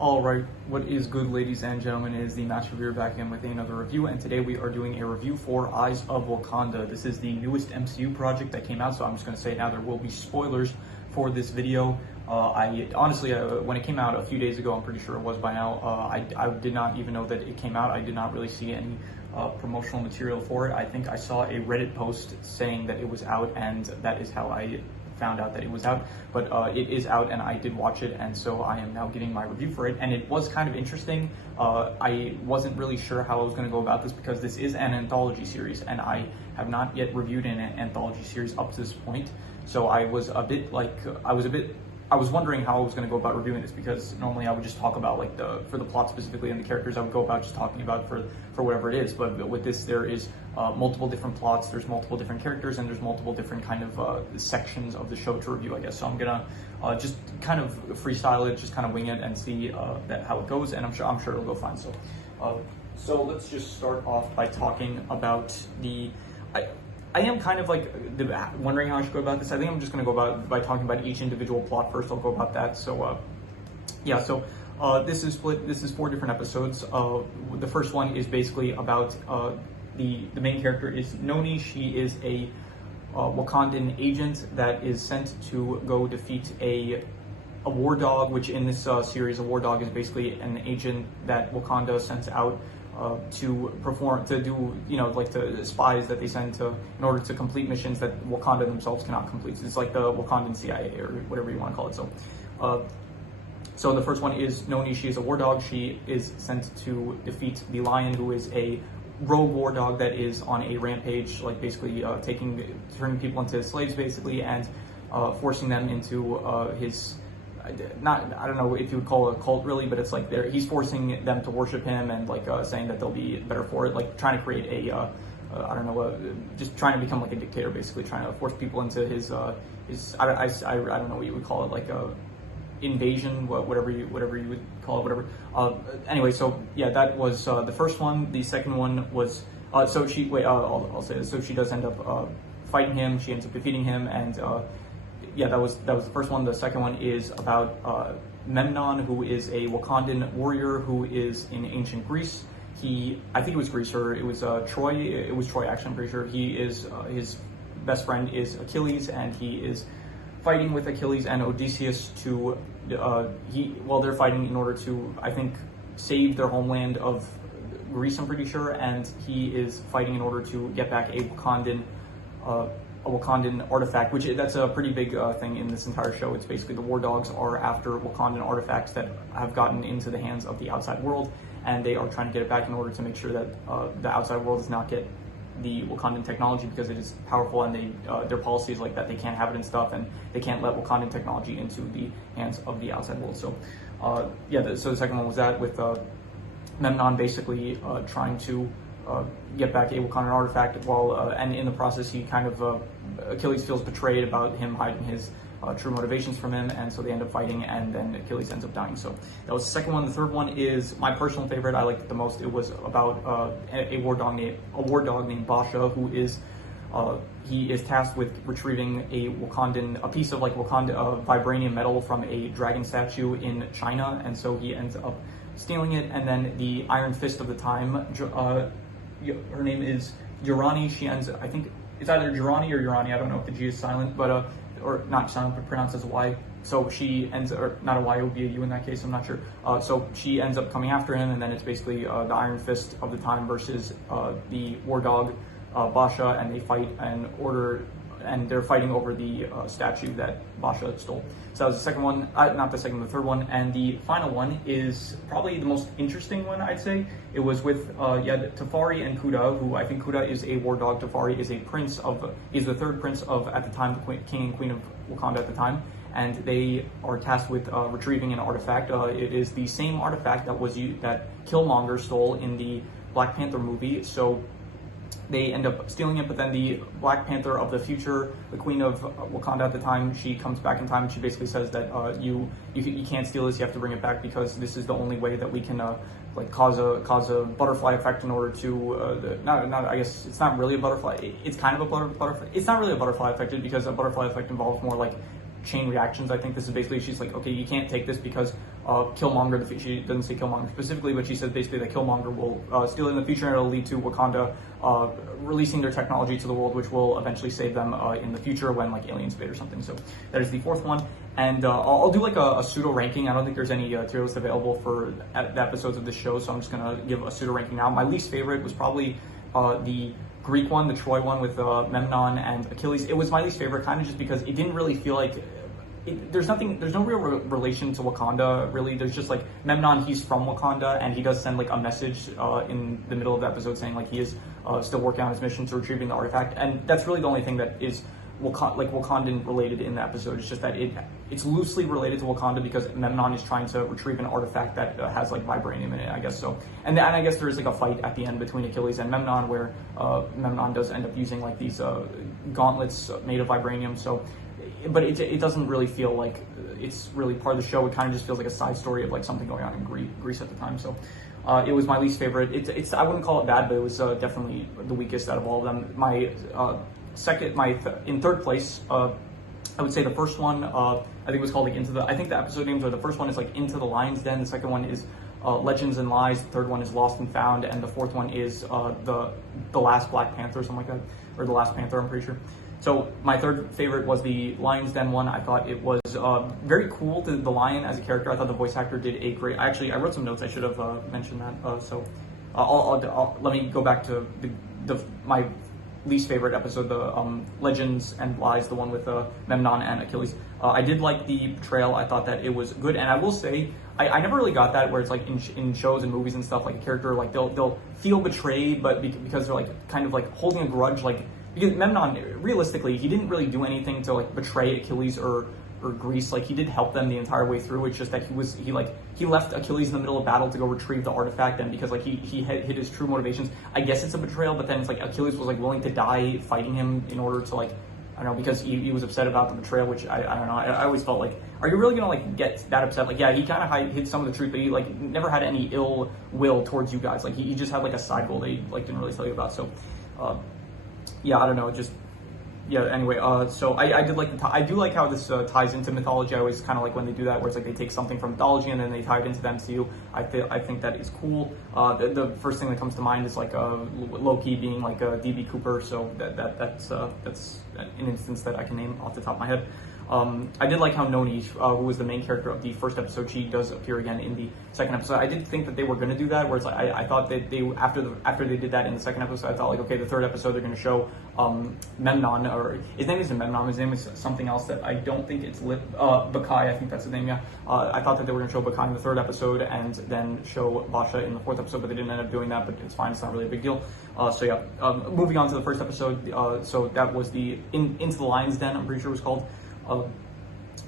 Alright, what is good, ladies and gentlemen? It is the Master Reviewer back again with another review, and today we are doing a review for Eyes of Wakanda. This is the newest MCU project that came out, so I'm just going to say now there will be spoilers for this video. I honestly, when it came out a few days ago, I'm pretty sure it was by now, I did not even know that it came out. I did not really see any promotional material for it. I think I saw a Reddit post saying that it was out, and that is how I found out that it was out, but it is out and I did watch it, and so I am now giving my review for it, and it was kind of interesting. I wasn't really sure how I was going to go about this because this is an anthology series and I have not yet reviewed an anthology series up to this point, so I was wondering how I was going to go about reviewing this, because normally I would just talk about like for the plot specifically and the characters, I would go about just talking about for whatever it is. But with this, there is multiple different plots, there's multiple different characters, and there's multiple different kind of sections of the show to review, I guess. So I'm gonna just kind of freestyle it, just kind of wing it and see how it goes, and I'm sure it'll go fine. So let's just start off by talking about I am kind of like wondering how I should go about this. I think I'm just going to go about by talking about each individual plot first. I'll go about that. So yeah, so this is split. This is 4 different episodes. The first one is basically about the main character is Noni. She is a Wakandan agent that is sent to go defeat a war dog, which in this series, a war dog is basically an agent that Wakanda sends out to do, like to spies that they send to in order to complete missions that Wakanda themselves cannot complete. So it's like the Wakandan CIA or whatever you want to call it. So the first one is Noni. She is a war dog. She is sent to defeat the Lion, who is a rogue war dog that is on a rampage, like basically turning people into slaves basically, and forcing them into his. I don't know if you would call it a cult really, but it's like he's forcing them to worship him and like saying that they'll be better for it, like trying to create I don't know, just trying to become like a dictator, basically trying to force people into his I don't know what you would call it, like a invasion, whatever you would call it, whatever. Anyway, so yeah, that was the first one. The second one was I'll say this. So she does end up fighting him. She ends up defeating him, and yeah, that was the first one. The second one is about Memnon, who is a Wakandan warrior who is in ancient Greece. I think it was Greece, or it was Troy. It was Troy, actually, I'm pretty sure. He is his best friend is Achilles, and he is fighting with Achilles and Odysseus while they're fighting in order to, I think, save their homeland of Greece, I'm pretty sure, and he is fighting in order to get back a Wakandan artifact, which that's a pretty big thing in this entire show. It's basically the war dogs are after Wakandan artifacts that have gotten into the hands of the outside world, and they are trying to get it back in order to make sure that the outside world does not get the Wakandan technology, because it is powerful, and their policy is like that they can't have it and stuff, and they can't let Wakandan technology into the hands of the outside world. So yeah, so the second one was that with Memnon basically trying to get back a Wakandan artifact, and in the process he kind of Achilles feels betrayed about him hiding his true motivations from him, and so they end up fighting, and then Achilles ends up dying. So that was the second one. The third one is my personal favorite. I liked it the most. It was about a war dog named Basha, who is he is tasked with retrieving a piece of like Wakanda vibranium metal from a dragon statue in China, and so he ends up stealing it, and then the Iron Fist of the time, her name is Urani. She ends, I think it's either Urani or Urani, I don't know if the G is silent, but or not silent, but pronounced as a Y. So she ends, or not a Y, it would be a U in that case, I'm not sure. So she ends up coming after him, and then it's basically the Iron Fist of the time versus the war dog Basha, and they fight and they're fighting over the statue that Basha stole. So that was the second one, the third one, and the final one is probably the most interesting one, I'd say. It was with Tafari and Kuda, who I think Kuda is a war dog. Tafari is is the third prince of, at the time, the king and queen of Wakanda at the time, and they are tasked with retrieving an artifact. It is the same artifact that Killmonger stole in the Black Panther movie. So they end up stealing it, but then the Black Panther of the future, the queen of Wakanda at the time, she comes back in time, and she basically says that you can't steal this, you have to bring it back, because this is the only way that we can like cause a butterfly effect in order to I guess it's not really a butterfly. It's kind of a butterfly. It's not really a butterfly effect, because a butterfly effect involves more like chain reactions. I think this is basically, she's like, okay, you can't take this because Killmonger, she doesn't say Killmonger specifically, but she says basically that Killmonger will steal it in the future, and it'll lead to Wakanda releasing their technology to the world, which will eventually save them in the future when like aliens invade or something. So that is the fourth one. And I'll do like a pseudo ranking. I don't think there's any tier list available for the episodes of this show, so I'm just gonna give a pseudo ranking now. My least favorite was probably the Greek one, the Troy one with Memnon and Achilles. It was my least favorite, kind of just because it didn't really feel like there's no real relation to Wakanda, really. There's just like Memnon, he's from Wakanda, and he does send like a message in the middle of the episode saying like he is still working on his mission to retrieving the artifact, and that's really the only thing that is Wakandan related in the episode. It's just that it's loosely related to Wakanda because Memnon is trying to retrieve an artifact that has like vibranium in it, I guess so. And I guess there is like a fight at the end between Achilles and Memnon where Memnon does end up using like these gauntlets made of vibranium. So, but it doesn't really feel like it's really part of the show. It kind of just feels like a side story of like something going on in Greece at the time. So it was my least favorite. It's I wouldn't call it bad, but it was definitely the weakest out of all of them. My in third place, I would say the first one, I think it was called like I think the episode names are, the first one is like Into the Lion's Den, the second one is Legends and Lies, the third one is Lost and Found, and the fourth one is the Last Black Panther or something like that, or The Last Panther, I'm pretty sure. So my third favorite was the Lion's Den one. I thought it was very cool, the lion as a character. I thought the voice actor did a great, I wrote some notes, I should have mentioned that, so let me go back to my least favorite episode, the Legends and Lies, the one with Memnon and Achilles. I did like the portrayal. I thought that it was good, and I will say I never really got that where it's like in shows and movies and stuff, like a character like they'll feel betrayed, but because they're like kind of like holding a grudge, like because Memnon realistically he didn't really do anything to like betray Achilles or Greece. Like he did help them the entire way through. It's just that he left Achilles in the middle of battle to go retrieve the artifact, and because like he hit his true motivations, I guess it's a betrayal. But then it's like Achilles was like willing to die fighting him in order to like, I don't know, because he was upset about the betrayal, which I don't know. I always felt like, are you really gonna like get that upset? Like, yeah, he kind of hid some of the truth, but he like never had any ill will towards you guys. Like he just had like a side goal that he like didn't really tell you about. So yeah, I don't know, just yeah, anyway, so I did like I do like how this ties into mythology. I always kind of like when they do that, where it's like they take something from mythology and then they tie it into the MCU. I think that is cool. The first thing that comes to mind is like Loki being like a DB Cooper, so that's an instance that I can name off the top of my head. I did like how Noni, who was the main character of the first episode, she does appear again in the second episode. I did think that they were going to do that, where it's like I thought that they after they did that in the second episode, I thought like, okay, the third episode they're going to show Memnon, or his name isn't Memnon, his name is something else that I don't think it's Bakai, I think that's the name. Yeah, I thought that they were going to show Bakai in the third episode and then show Basha in the fourth episode, but they didn't end up doing that. But it's fine; it's not really a big deal. So yeah, moving on to the first episode. So that was the Into the Lion's Den, I'm pretty sure it was called.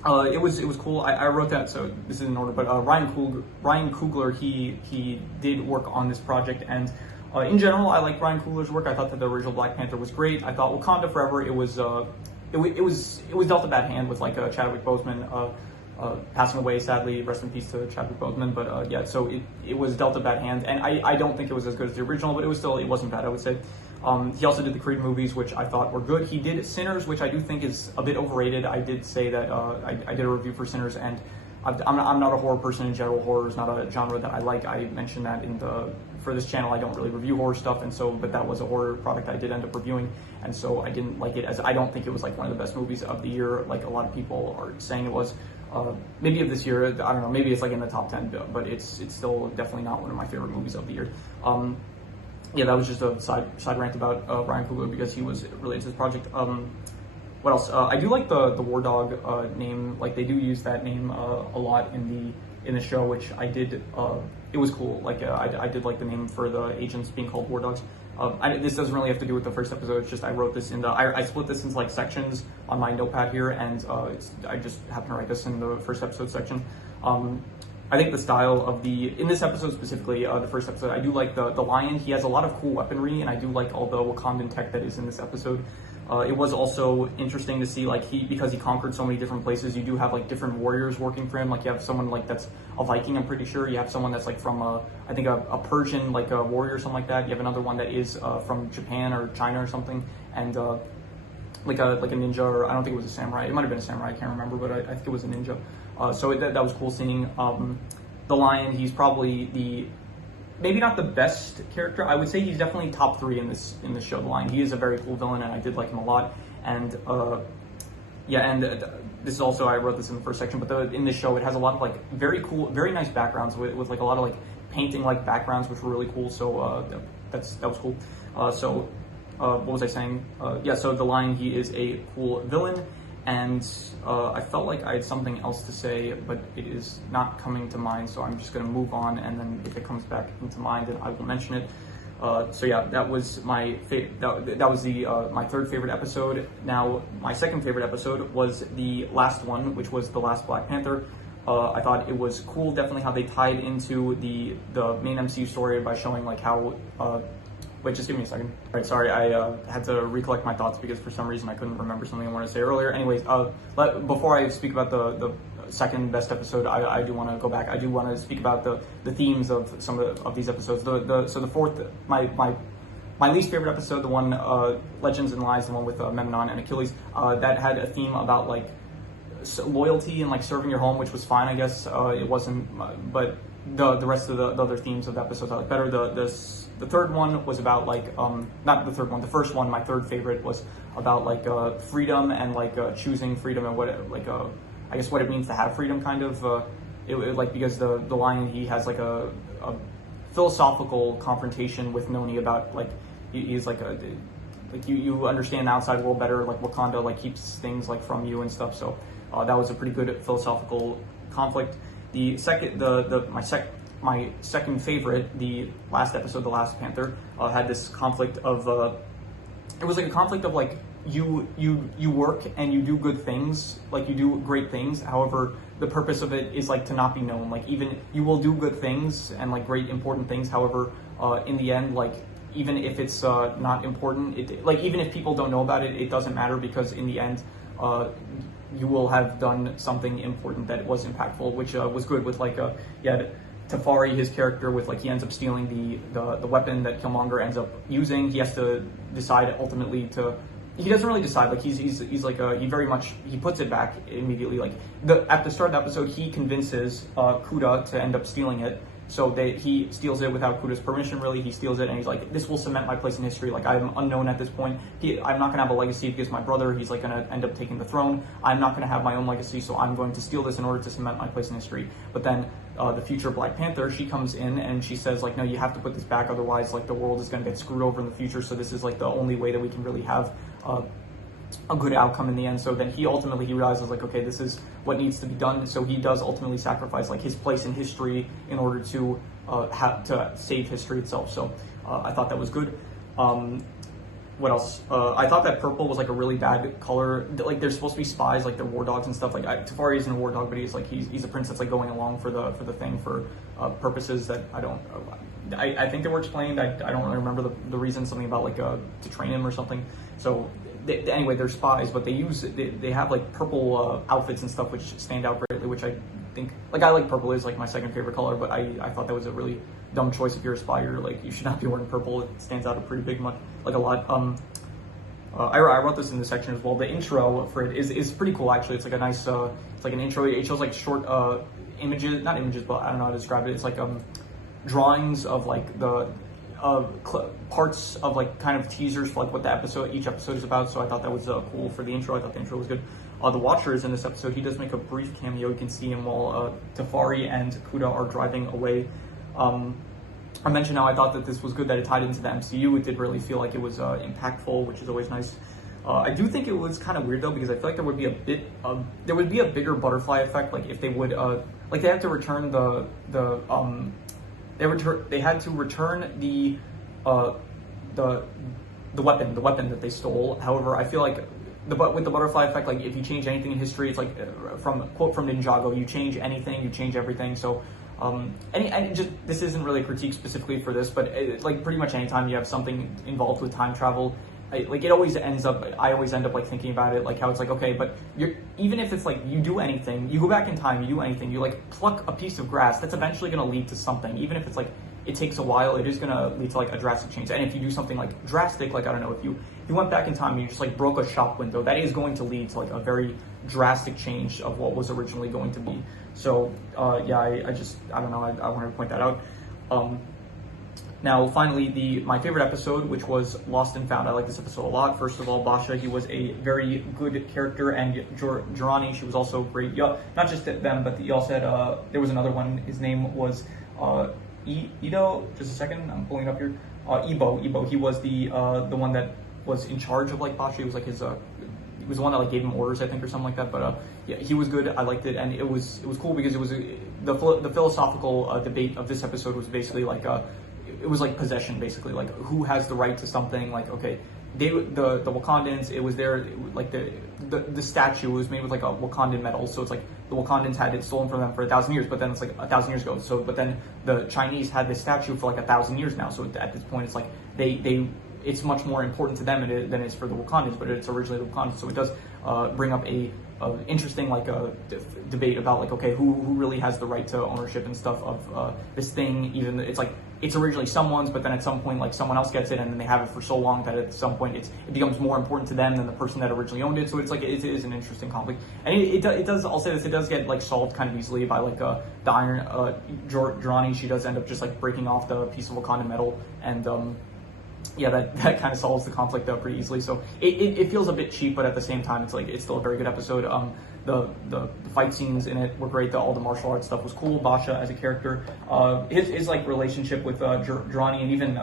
It was cool. I wrote that, so this is in order. But Ryan Coogler, he did work on this project, and in general, I like Ryan Coogler's work. I thought that the original Black Panther was great. I thought Wakanda Forever, it was dealt a bad hand with like Chadwick Boseman passing away, sadly. Rest in peace to Chadwick Boseman. But yeah, so it was dealt a bad hand, and I don't think it was as good as the original, but it wasn't bad, I would say. He also did the Creed movies, which I thought were good. He did Sinners, which I do think is a bit overrated. I did say that I did a review for Sinners, and I'm not a horror person in general. Horror is not a genre that I like. I mentioned that for this channel, I don't really review horror stuff, and so, but that was a horror product I did end up reviewing, and so I didn't like it, as I don't think it was like one of the best movies of the year, like a lot of people are saying it was. Maybe of this year, I don't know, maybe it's like in the top 10, but it's still definitely not one of my favorite movies of the year. Yeah, that was just a side rant about Ryan Coogler because he was related to this project. What else? I do like the War Dog name. Like they do use that name a lot in the show, which I did. It was cool. Like I did like the name for the agents being called War Dogs. This doesn't really have to do with the first episode. It's just I wrote this in I split this into like sections on my notepad here, and I just happened to write this in the first episode section. I think the style of in this episode specifically, the first episode, I do like the lion. He has a lot of cool weaponry, and I do like all the Wakandan tech that is in this episode. It was also interesting to see like because he conquered so many different places, you do have like different warriors working for him. Like you have someone like that's a Viking, I'm pretty sure. You have someone that's like from I think a Persian like a warrior or something like that. You have another one that is from Japan or China or something, and like a ninja, or I don't think it was a samurai. It might have been a samurai, I can't remember, but I think it was a ninja. So that was cool seeing. The Lion, he's probably maybe not the best character. I would say he's definitely top 3 in this show, The Lion. He is a very cool villain, and I did like him a lot. And this is also, I wrote this in the first section, but in this show it has a lot of like very cool, very nice backgrounds with like a lot of like painting like backgrounds, which were really cool. So that was cool. What was I saying? So The Lion, he is a cool villain. And I felt like I had something else to say, but it is not coming to mind, so I'm just going to move on, and then if it comes back into mind, then I will mention it. That was my that was my third favorite episode. Now, my second favorite episode was the last one, which was the last Black Panther. I thought it was cool, definitely how they tied into the main MCU story by showing like how. Wait, just give me a second. All right, sorry, I had to recollect my thoughts because for some reason I couldn't remember something I wanted to say earlier. Anyways, before I speak about the second best episode, I do want to go back. I do want to speak about the themes of some of these episodes. So the fourth, my least favorite episode, the one Legends and Lies, the one with Memnon and Achilles, that had a theme about like loyalty and like serving your home, which was fine, I guess. It wasn't, but the rest of the other themes of the episodes I like better. The third one was about like not the third one. The first one, my third favorite, was about like freedom and like choosing freedom and what I guess what it means to have freedom, kind of. Like because the Lion, he has like a philosophical confrontation with Noni about like he's like you understand the outside world better. Like Wakanda like keeps things like from you and stuff. So that was a pretty good philosophical conflict. My second favorite, the last episode, The Last Panther, had this conflict of, it was like a conflict of like, you work and you do good things, like you do great things. However, the purpose of it is like to not be known. Like even you will do good things and like great important things. However, in the end, like even if it's not important, like even if people don't know about it, it doesn't matter because in the end, you will have done something important that was impactful, which was good with like Tafari, his character, with like he ends up stealing the weapon that Killmonger ends up using. He has to decide ultimately to. He doesn't really decide. Like he's like he puts it back immediately. Like at the start of the episode, he convinces Kuda to end up stealing it. So he steals it without Kuda's permission, really. He steals it and he's like, this will cement my place in history. Like, I'm unknown at this point. I'm not going to have a legacy because my brother, he's like going to end up taking the throne. I'm not going to have my own legacy, so I'm going to steal this in order to cement my place in history. But then the future Black Panther, she comes in and she says, like, no, you have to put this back. Otherwise, like, the world is going to get screwed over in the future. So this is, like, the only way that we can really have a good outcome in the end. So then he realizes like, okay, this is what needs to be done. So he does ultimately sacrifice like his place in history in order to have to save history itself. So I thought that was good. What else? I thought that purple was like a really bad color. Like they're supposed to be spies, like they're war dogs and stuff. Like Tafari isn't a war dog, but he's a prince that's like going along for the thing for purposes that I think they were explained. I don't really remember the reason. Something about like to train him or something. So. Anyway, they're spies, but they have like purple outfits and stuff which stand out greatly, which I think, like I like purple, is like my second favorite color, but I thought that was a really dumb choice. If you're a spy, you should not be wearing purple. It stands out a lot. I wrote this in the section as well. The intro for it is pretty cool actually. It's like a nice it's like an intro. It shows like short not images, but I don't know how to describe it. It's like drawings of like the parts of like kind of teasers for like what each episode is about. So I thought that was cool for the intro. I thought the intro was good. The Watcher is in this episode. He does make a brief cameo. You can see him while Tafari and Kuda are driving away. I mentioned how I thought that this was good that it tied into the MCU. It did really feel like it was impactful, which is always nice. I do think it was kind of weird though, because I feel like there would be a bigger butterfly effect, like if they would like they have to return they had to return the weapon that they stole. However, I feel like with the butterfly effect, like if you change anything in history, it's like quote from Ninjago, you change anything, you change everything. So this isn't really a critique specifically for this, but like pretty much anytime you have something involved with time travel, I always end up like thinking about it, like how it's like, okay, but even if it's like you do anything, you go back in time, you do anything, you like pluck a piece of grass, that's eventually going to lead to something, even if it's like it takes a while, it is gonna lead to like a drastic change. And if you do something like drastic, like I don't know, if you went back in time and you just like broke a shop window, that is going to lead to like a very drastic change of what was originally going to be. So yeah, I don't know, I wanted to point that out. Now, finally, my favorite episode, which was Lost and Found. I like this episode a lot. First of all, Basha, he was a very good character, and Jirani, she was also great. Yeah, not just them, but you also had, there was another one. His name was Ido. Just a second, I'm pulling it up here. Ibo. He was the one that was in charge of like Basha. He was like his, he was the one that like gave him orders, I think, or something like that. But yeah, he was good. I liked it, and it was cool because it was the philosophical debate of this episode was basically like it was like possession, basically, like who has the right to something. Like, okay, the Wakandans, it was their, like the statue was made with like a Wakandan metal, so it's like the Wakandans had it stolen from them for 1,000 years, but then it's like 1,000 years ago. So, but then the Chinese had this statue for like 1,000 years now. So at this point, it's like it's much more important to them than it is for the Wakandans, but it's originally the Wakandans. So it does bring up a interesting like debate about like, okay, who really has the right to ownership and stuff of this thing. Even it's like it's originally someone's, but then at some point like someone else gets it, and then they have it for so long that at some point it becomes more important to them than the person that originally owned it. So it's like it is an interesting conflict, and it does. I'll say this: it does get like solved kind of easily by like the Iron Jirani. She does end up just like breaking off the piece of Wakanda metal, and yeah, that kind of solves the conflict pretty easily. So it feels a bit cheap, but at the same time, it's still a very good episode. The fight scenes in it were great. All the martial arts stuff was cool. Basha as a character, his like relationship with Jirani and even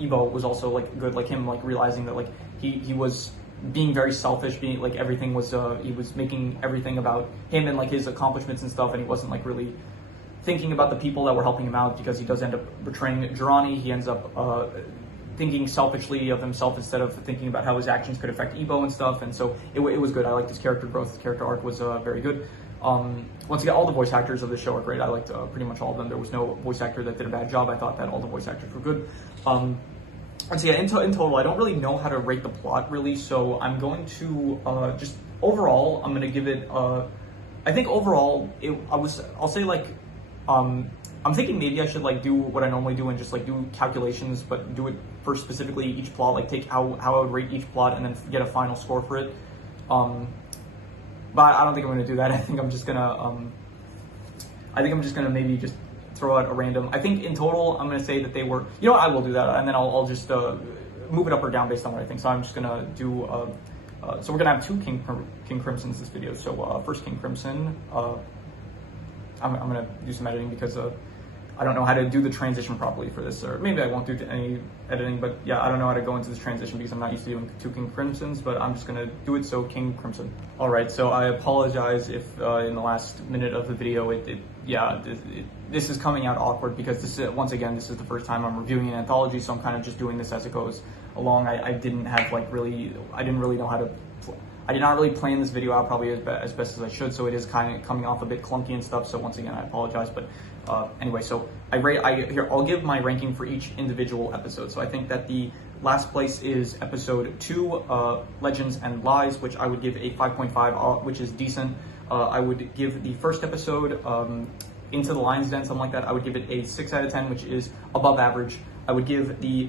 Ibo was also like good. Like him like realizing that like he was being very selfish, being like everything was he was making everything about him and like his accomplishments and stuff, and he wasn't like really thinking about the people that were helping him out, because he does end up betraying Jirani. He ends up thinking selfishly of himself instead of thinking about how his actions could affect Ibo and stuff. And so it was good. I liked his character growth. His character arc was very good. Once again, all the voice actors of the show are great. I liked pretty much all of them. There was no voice actor that did a bad job. I thought that all the voice actors were good. And so yeah, in total, I don't really know how to rate the plot really. So I'm going to just overall, I'm going to give it. I think overall, I'll say like. I'm thinking maybe I should like do what I normally do and just like do calculations, but do it for specifically each plot, like take how I would rate each plot and then get a final score for it. But I don't think I'm going to do that. I think I'm just gonna maybe just throw out a random. I think in total I'm going to say that they were. You know what? I will do that, and then I'll just move it up or down based on what I think. So I'm just gonna do. So we're gonna have two King Crimsons this video. So first King Crimson. I'm gonna do some editing because I don't know how to do the transition properly for this, or maybe I won't do any editing, but yeah, I don't know how to go into this transition because I'm not used to doing two King Crimsons, but I'm just gonna do it. So King Crimson. All right, so I apologize if in the last minute of the video this is coming out awkward because this is, once again, this is the first time I'm reviewing an anthology, so I'm kind of just doing this as it goes along. I didn't really know how to. I did not really plan this video out probably as best as I should, so it is kind of coming off a bit clunky and stuff. So once again, I apologize. But anyway, so I'll give my ranking for each individual episode. So I think that the last place is episode 2, Legends and Lies, which I would give a 5.5, which is decent. I would give the first episode, Into the Lion's Den, something like that. I would give it a 6 out of 10, which is above average. I would give the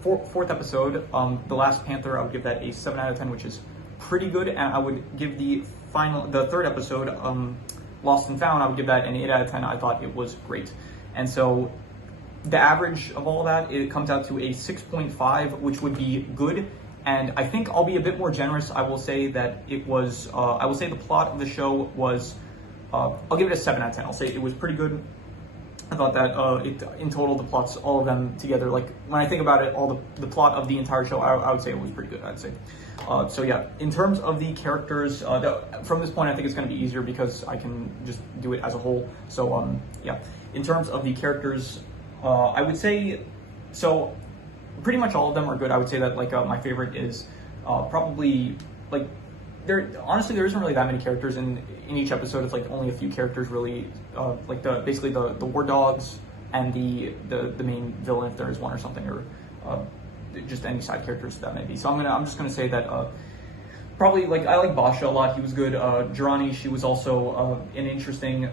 fourth episode, The Last Panther, I would give that a 7 out of 10, which is pretty good. And I would give the third episode, Lost and Found, I would give that an 8 out of 10. I thought it was great. And so the average of all that, it comes out to a 6.5, which would be good. And I think I'll be a bit more generous. I will say that it was, I will say the plot of the show was, I'll give it a 7 out of 10. I'll say it was pretty good. I thought that in total, the plots, all of them together, like when I think about it, all the plot of the entire show, I would say it was pretty good, I'd say. So yeah, in terms of the characters, from this point, I think it's going to be easier because I can just do it as a whole. So yeah, in terms of the characters, I would say, so pretty much all of them are good. I would say that like my favorite is probably like, honestly, there isn't really that many characters in each episode. It's like only a few characters really, like basically the war dogs and the main villain, if there is one or something, or just any side characters that may be. So I'm just gonna say that Probably like I like Basha a lot. He was good. Jirani, she was also an interesting.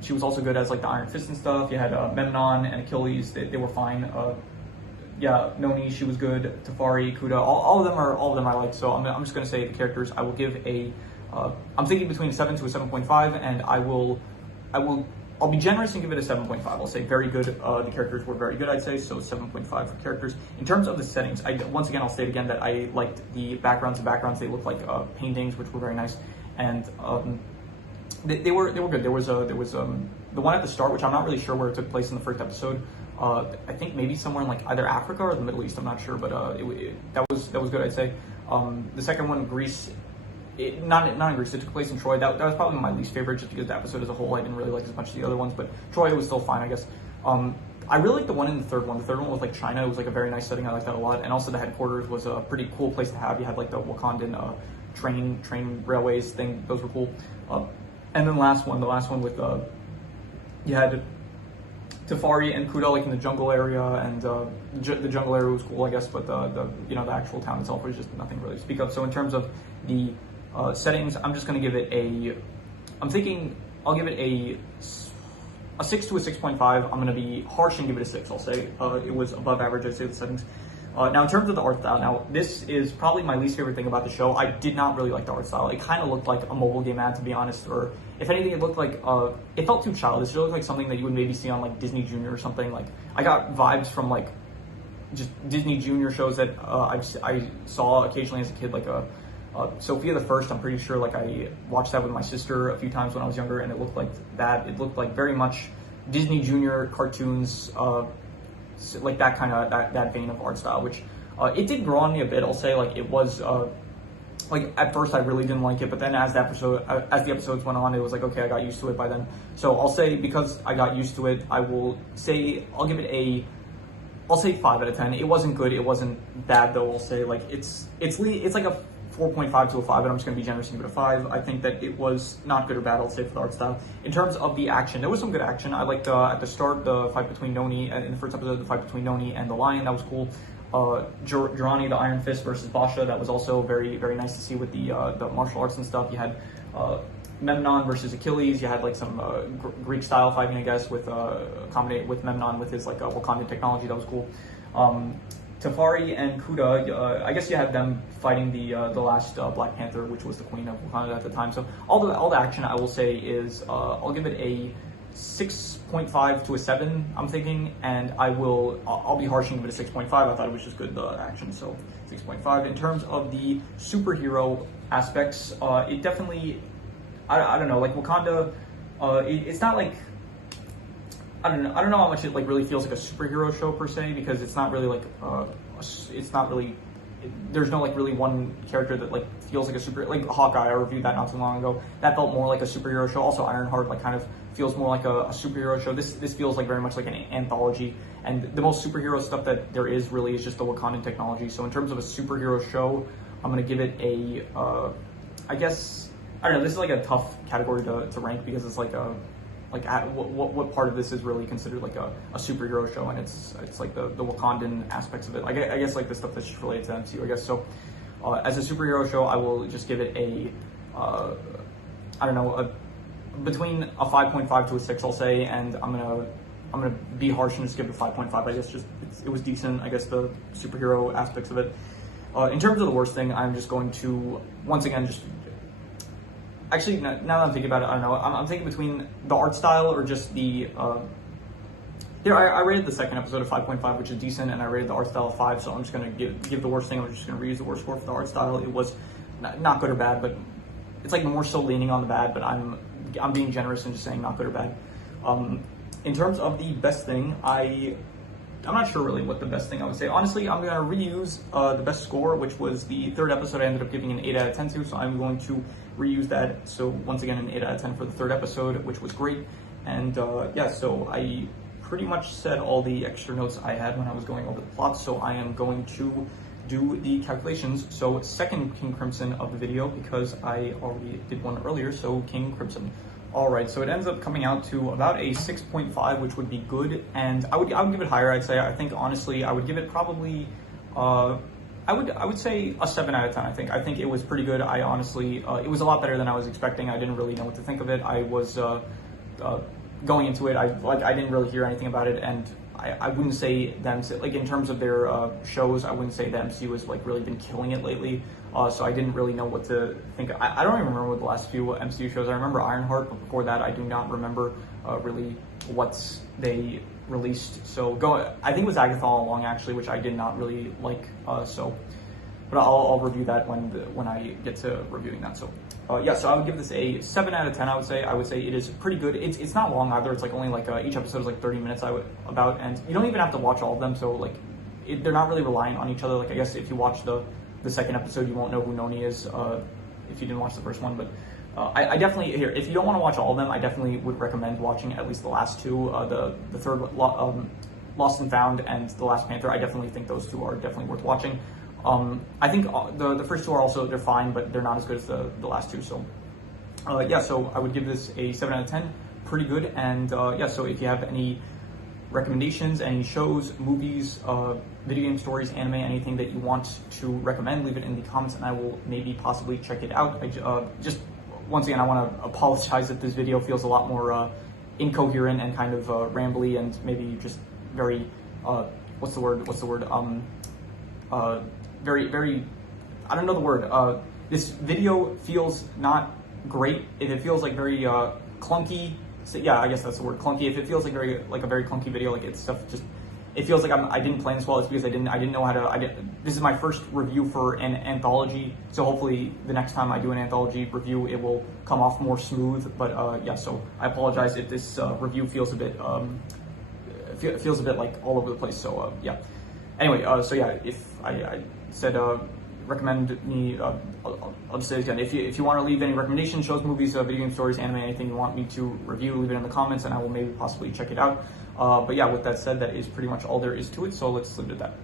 She was also good as like the Iron Fist and stuff. You had Memnon and Achilles. They were fine. Yeah, Noni, she was good. Tafari, Kuda, all of them I like. So I'm just gonna say the characters. I will give a. I'm thinking between a 7 to a 7.5, and I'll be generous and give it a 7.5. I'll say very good. The characters were very good, I'd say, so 7.5 for characters. In terms of the settings, once again, I'll say it again that I liked the backgrounds. The backgrounds, they looked like paintings, which were very nice, and they were good. There was the one at the start, which I'm not really sure where it took place in the first episode. I think maybe somewhere in like either Africa or the Middle East. I'm not sure, but that was good, I'd say. The second one, Greece. Not in Greece, it took place in Troy. That was probably my least favorite just because the episode as a whole I didn't really like as much as the other ones, but Troy was still fine, I guess. I really liked the one in the third one. The third one was like China. It was like a very nice setting. I liked that a lot. And also the headquarters was a pretty cool place to have. You had like the Wakandan train railways thing. Those were cool. And then the last one with you had Tafari and Kuda like in the jungle area, and the jungle area was cool, I guess, but the actual town itself was just nothing really to speak of. So in terms of the settings, I'm just going to give it I'll give it a 6 to a 6.5. I'm going to be harsh and give it a 6. I'll say it was above average, I'd say, the settings. Now, in terms of the art style, now this is probably my least favorite thing about the show. I did not really like the art style. It kind of looked like a mobile game ad, to be honest, or if anything, it looked like it felt too childish. It looked like something that you would maybe see on like Disney Junior or something. Like I got vibes from like just Disney Junior shows that I saw occasionally as a kid, like Sophia the First. I'm pretty sure like I watched that with my sister a few times when I was younger, and it looked like that. It looked like very much Disney Junior cartoons. Like that kind of that vein of art style, which it did grow on me a bit. I'll say like it was like at first I really didn't like it, but then as the episodes went on, it was like okay, I got used to it by then. So I'll say because I got used to it, I'll give it I'll say 5 out of 10. It wasn't good, it wasn't bad though. I'll say like it's like a 4.5 to a 5, and I'm just going to be generous and give it a 5. I think that it was not good or bad, I'll say, for the art style. In terms of the action, there was some good action. I liked, at the start, the fight between Noni, in the first episode, the fight between Noni and the Lion, that was cool. Jirani, the Iron Fist versus Basha, that was also very, very nice to see with the martial arts and stuff. You had Memnon versus Achilles. You had like some Greek style fighting, I guess, with Memnon with his like Wakanda technology. That was cool. Tafari and Kuda, I guess you had them fighting the last Black Panther, which was the queen of Wakanda at the time. So all the action, I will say, is I'll give it a 6.5 to a 7, I'm thinking, and I'll be harsh and give it a 6.5. I thought it was just good, the action, so 6.5. In terms of the superhero aspects, it definitely, I don't know, like Wakanda, it's not like, I don't know how much it like really feels like a superhero show per se, because it's not really like there's no like really one character that like feels like a super, like Hawkeye. I reviewed that not too long ago. That felt more like a superhero show. Also Ironheart like kind of feels more like a superhero show. This feels like very much like an anthology, and the most superhero stuff that there is really is just the Wakandan technology. So in terms of a superhero show, I'm gonna give it a I guess, I don't know, this is like a tough category to rank, because it's like what part of this is really considered like a superhero show, and it's like the Wakandan aspects of it. I guess like the stuff that's just related to MCU, I guess. So as a superhero show, I will just give it between a 5.5 to a 6, I'll say, and I'm gonna be harsh and just give it a 5.5. I guess it was decent, I guess, the superhero aspects of it. In terms of the worst thing, I'm just going to once again just. Actually, now that I'm thinking about it, I don't know. I'm thinking between the art style or just the. Here, I rated the second episode of 5.5, which is decent, and I rated the art style of 5. So I'm just gonna give the worst thing. I'm just gonna reuse the worst score for the art style. It was not good or bad, but it's like more so leaning on the bad. But I'm being generous and just saying not good or bad. In terms of the best thing, I'm not sure really what the best thing I would say. Honestly, I'm going to reuse the best score, which was the third episode. I ended up giving an 8 out of 10 to, so I'm going to reuse that. So once again, an 8 out of 10 for the third episode, which was great. And yeah, so I pretty much said all the extra notes I had when I was going over the plot, so I am going to do the calculations. So second King Crimson of the video, because I already did one earlier, so King Crimson. All right, so it ends up coming out to about a 6.5, which would be good, and I would give it higher, I'd say. I think, honestly, I would give it probably, I would say a 7 out of 10. I think it was pretty good. I honestly, it was a lot better than I was expecting. I didn't really know what to think of it. I was going into it. I didn't really hear anything about it, and I wouldn't say them like in terms of their shows. I wouldn't say the MCU has like really been killing it lately. So I didn't really know what to think. I don't even remember what the last few MCU shows. I remember Ironheart, but before that, I do not remember really what they released. So I think it was Agatha All Along actually, which I did not really like. But I'll review that when I get to reviewing that. So yeah, so I would give this a 7 out of 10. I would say it is pretty good. It's not long either. It's like only like each episode is like 30 minutes. And you don't even have to watch all of them. So like they're not really reliant on each other. Like I guess if you watch the second episode, you won't know who Noni is if you didn't watch the first one. But I definitely if you don't want to watch all of them, I definitely would recommend watching at least the last two. The third Lost and Found and The Last Panther. I definitely think those two are definitely worth watching. I think the first two are also, they're fine, but they're not as good as the last two. So yeah, so I would give this a 7 out of 10. Pretty good. And yeah, so if you have any recommendations, any shows, movies, video game stories, anime, anything that you want to recommend, leave it in the comments and I will maybe possibly check it out. Just once again, I want to apologize if this video feels a lot more incoherent and kind of rambly and maybe just very very, I don't know the word. This video feels not great. If it feels like very clunky, so yeah, I guess that's the word, clunky. If it feels like a very clunky video, like it's stuff just, it feels like I didn't plan this well. It's because I didn't know how to. This is my first review for an anthology, so hopefully the next time I do an anthology review, it will come off more smooth. But yeah, so I apologize if this review feels a bit like all over the place. So yeah. Anyway, so yeah, if I said recommend me, I'll just say it again. If you want to leave any recommendations, shows, movies, video game stories, anime, anything you want me to review, leave it in the comments and I will maybe possibly check it out. But yeah, with that said, that is pretty much all there is to it. So let's leave it at that.